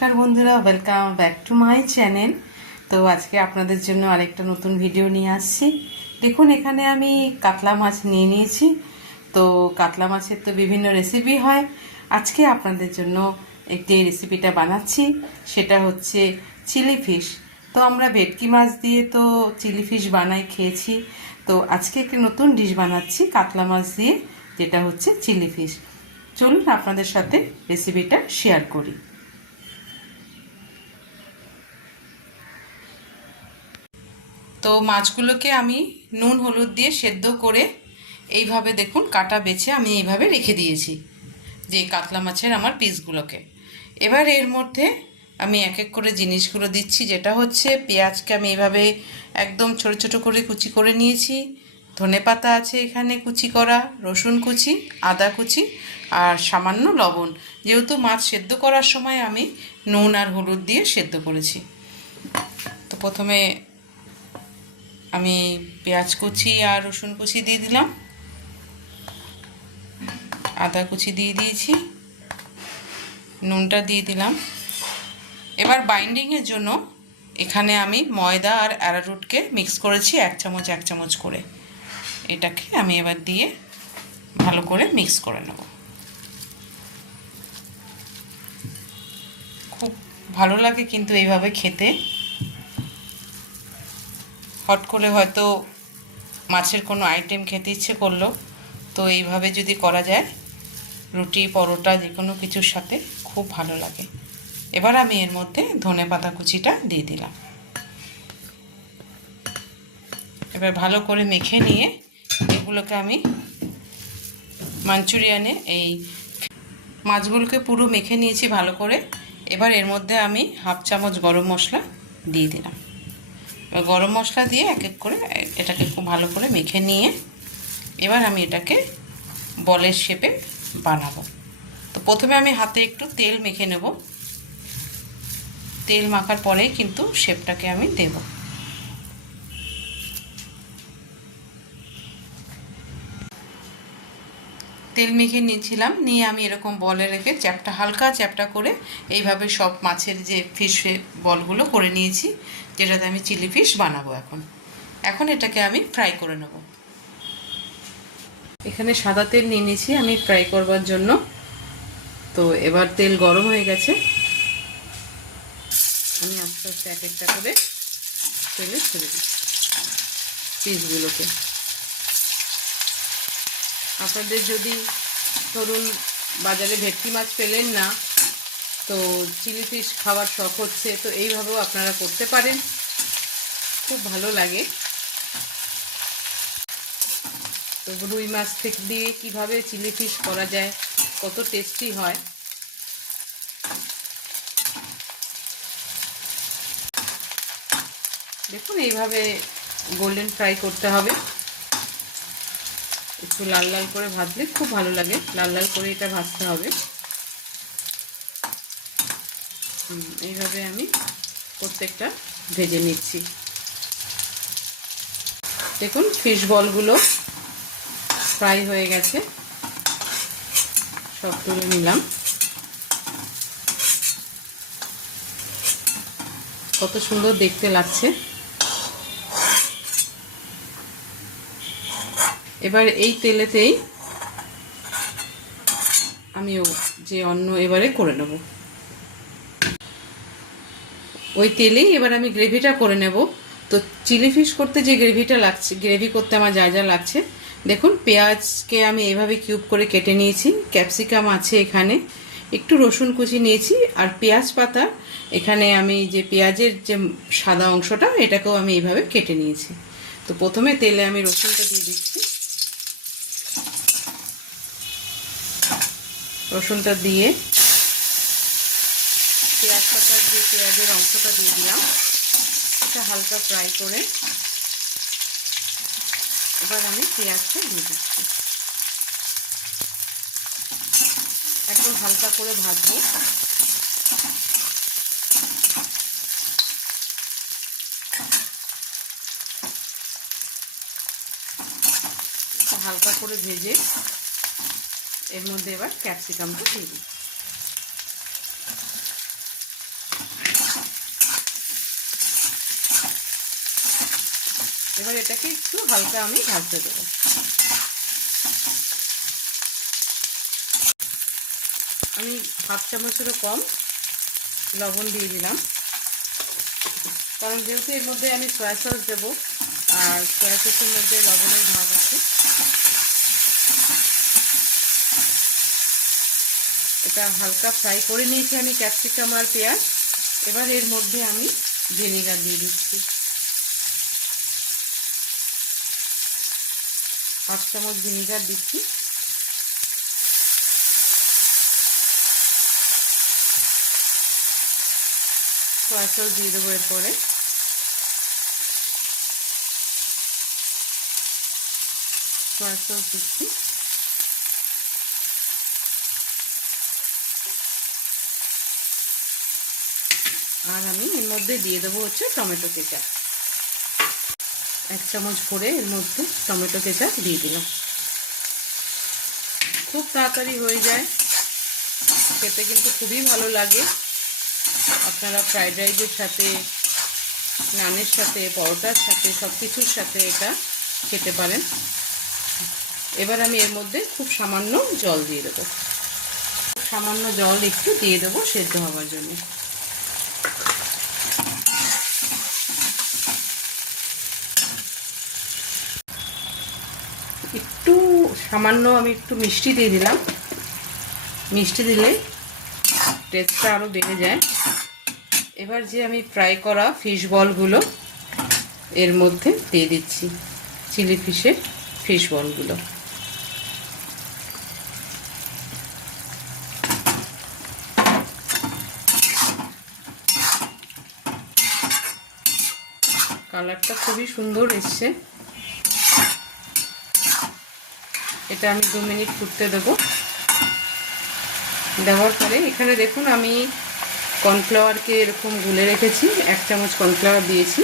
নমস্কার বন্ধুরা, welcome back to my channel. তো আজকে আপনাদের জন্য আরেকটা নতুন ভিডিও নিয়ে আসছি। দেখুন, এখানে আমি কাতলা মাছ নিয়ে নিয়েছি। তো কাতলা মাছের তো বিভিন্ন রেসিপি হয়। আজকে আপনাদের জন্য একটি রেসিপিটা বানাচ্ছি, সেটা হচ্ছে চিলি ফিশ। তো আমরা ভেটকি মাছ দিয়ে তো চিলি ফিশ বানাই, খেয়েছি। তো আজকে একটি নতুন ডিশ বানাচ্ছি কাতলা মাছ দিয়ে, যেটা হচ্ছে চিলি ফিশ। চলুন আপনাদের সাথে রেসিপিটা শেয়ার করি। তো মাছগুলোকে আমি নুন হলুদ দিয়ে সেদ্ধ করে এইভাবে দেখুন কাটা বেছে আমি এইভাবে রেখে দিয়েছি, যে কাতলা মাছের আমার পিসগুলোকে। এবার এর মধ্যে আমি এক এক করে জিনিসগুলো দিচ্ছি, যেটা হচ্ছে পেঁয়াজকে আমি এইভাবে একদম ছোট ছোট করে কুচি করে নিয়েছি। ধনেপাতা আছে এখানে কুচি করা, রসুন কুচি, আদা কুচি আর সামান্য লবণ, যেহেতু মাছ সেদ্ধ করার সময় আমি নুন আর হলুদ দিয়ে সেদ্ধ করেছি। তো প্রথমে আমি পেঁয়াজ কুচি আর রসুন কুচি দিয়ে দিলাম, আদা কুচি দিয়ে দিয়েছি, নুনটা দিয়ে দিলাম। এবার বাইন্ডিংয়ের জন্য এখানে আমি ময়দা আর অ্যারারুটকে মিক্স করেছি এক চামচ করে। এটাকে আমি এবার দিয়ে ভালো করে মিক্স করে নেব। খুব ভালো লাগে কিন্তু এইভাবে খেতে। হট করে হয়তো মাছের কোনো আইটেম খেতে ইচ্ছে করলো, তো এইভাবে যদি করা যায় রুটি পরোটা যে কোনো কিছুর সাথে খুব ভালো লাগে। এবার আমি এর মধ্যে ধনেপাতা কুচিটা দিয়ে দিলাম। এবার ভালো করে মেখে নিয়ে এগুলোকে আমি মাঞ্চুরিয়ানে এই মাছগুলোকে পুরো মেখে নিয়েছি ভালো করে। এবার এর মধ্যে আমি হাফ চামচ গরম মশলা দিয়ে দিলাম। এবার গরম মশলা দিয়ে এক এক করে এটাকে খুব ভালো করে মেখে নিয়ে এবার আমি এটাকে বলের শেপে বানাবো। তো প্রথমে আমি হাতে একটু তেল মেখে নেব। তেল মাখার পরেই কিন্তু শেপটাকে আমি দেব। তেল মেখে নিয়েছিলাম, নিয়ে আমি এরকম বলে রেখে হালকা চ্যাপটা করে এইভাবে সব মাছের যে ফিশ বলগুলো করে নিয়েছি, যেটাতে আমি চিলি ফিশ বানাবো। এখন এটাকে আমি ফ্রাই করে নেব। এখানে সাদা তেল নিয়ে নিয়েছি আমি ফ্রাই করবার জন্য। তো এবার তেল গরম হয়ে গেছে, আমি আস্তে আস্তে এক একটা করে তেলে ছেড়ে দিচ্ছি পিসগুলোকে। আপনাদের যদি ধরুন বাজারে ভেটকি মাছ পেলেন না, তো চিলি ফিশ খাওয়ার শখ হচ্ছে, তো এইভাবেও আপনারা করতে পারেন, খুব ভালো লাগে। তো রুই মাছ থেকে দিয়ে কীভাবে চিলি ফিশ করা যায়, কত টেস্টি হয়। দেখুন এইভাবে গোল্ডেন ফ্রাই করতে হবে, একটু লাল লাল করে ভাজলে খুব ভালো লাগে। লাল লাল করে এটা ভাজতে হবে। এইভাবে আমি প্রত্যেকটা ভেজে নিচ্ছি। দেখুন ফিশ বলগুলো ফ্রাই হয়ে গেছে, সব তুলে নিলাম। কত সুন্দর দেখতে লাগছে। এবার এই তেলেতেই আমি যে অন্য এবারে করে নেব, ওই তেলেই এবার আমি গ্রেভিটা করে নেব। তো চিলি ফিশ করতে যে গ্রেভিটা লাগছে, গ্রেভি করতে আমার যা যা লাগছে দেখুন, পেঁয়াজকে আমি এইভাবে কিউব করে কেটে নিয়েছি, ক্যাপসিকাম আছে এখানে, একটু রসুন কুচি নিয়েছি, আর পেঁয়াজ পাতা এখানে আমি যে পেঁয়াজের যে সাদা অংশটা এটাকেও আমি এইভাবে কেটে নিয়েছি। তো প্রথমে তেলে আমি রসুনটা দিয়ে দিচ্ছি। রসুনটা দিয়ে পেঁয়াজ পাতার যে পেঁয়াজের অংশটা দিয়ে দিলাম, এটা হালকা ফ্রাই করে এবার আমি পেঁয়াজটা দিয়ে দিচ্ছি। একদম হালকা করে ভাজবো। হালকা করে ভেজে এর মধ্যে এবার ক্যাপসিকামটা দিয়ে দিই। এবার এটাকে একটু হালকা আমি ভাজতে দেবো। আমি 1/2 চামচেরও কম লবণ দিয়ে দিলাম, কারণ যেহেতু এর মধ্যে আমি সয়া সস দেবো আর সয়া সসের মধ্যে লবণের ভাগ আছে। এটা হালকা ফ্রাই করে নিয়েছি আমি ক্যাপসিকাম আর পেঁয়াজ। এবার এর মধ্যে আমি ভিনেগার দিয়ে দিচ্ছি, 1/2 চামচ ভিনেগার দিচ্ছি। সয়া সস দিয়ে দেবো এরপরে। সয়া সস দিচ্ছি। আর আমি এর মধ্যে দিয়ে দেবো হচ্ছে টমেটো কেচাপ, 1 চামচ ভরে এর মধ্যে টমেটো কেচাপ দিয়ে দিলাম। খুব তাড়াতাড়ি হয়ে যায়, খেতে কিন্তু খুবই ভালো লাগে। আপনারা ফ্রাইড রাইসের সাথে, নানের সাথে, পরোটার সাথে, সব কিছুর সাথে এটা খেতে পারেন। এবার আমি এর মধ্যে খুব সামান্য জল দিয়ে দেবো, খুব সামান্য জল একটু দিয়ে দেবো সেদ্ধ হওয়ার জন্য। একটু সামান্য আমি একটু মিষ্টি দিয়ে দিলাম, মিষ্টি দিলে টেস্টটা আরও বেড়ে যায়। এবার যে আমি ফ্রাই করা ফিশ বলগুলো এর মধ্যে দিয়ে দিচ্ছি, চিলি ফিশের ফিশ বলগুলো। কালারটা খুবই সুন্দর এসছে। এটা আমি 2 মিনিট ফুটতে দেবো। দেওয়ার পরে এখানে দেখুন আমি কর্নফ্লাওয়ারকে এরকম গুলে রেখেছি, 1 চামচ কর্নফ্লাওয়ার দিয়েছি।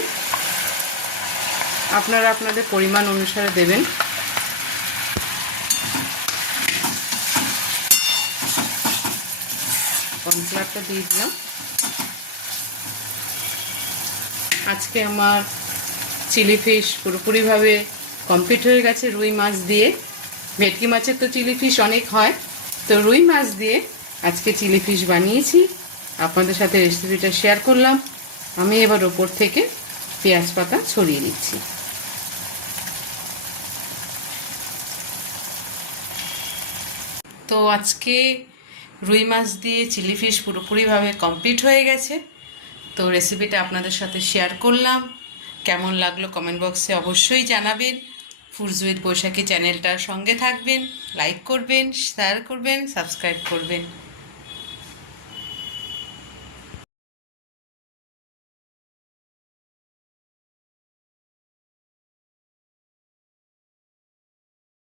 আপনারা আপনাদের পরিমাণ অনুসারে দেবেন। কর্নফ্লাওয়ারটা দিয়ে দিলাম। আজকে আমার চিলি ফিশ পুরোপুরিভাবে কমপ্লিট হয়ে গেছে রুই মাছ দিয়ে। ভেটকি মাছের তো চিলি ফিশ অনেক হয়, তো রুই মাছ দিয়ে আজকে চিলি ফিশ বানিয়েছি, আপনাদের সাথে রেসিপিটা শেয়ার করলাম। আমি এবার ওপর থেকে পেঁয়াজ পাতা ছড়িয়ে দিচ্ছি। তো আজকে রুই মাছ দিয়ে চিলি ফিশ পুরোপুরিভাবে কমপ্লিট হয়ে গেছে। তো রেসিপিটা আপনাদের সাথে শেয়ার করলাম। কেমন লাগলো কমেন্ট বক্সে অবশ্যই জানাবেন। ফুডস উইথ বৈশাখী চ্যানেলটার সঙ্গে থাকবেন, লাইক করবেন, শেয়ার করবেন, সাবস্ক্রাইব করবেন।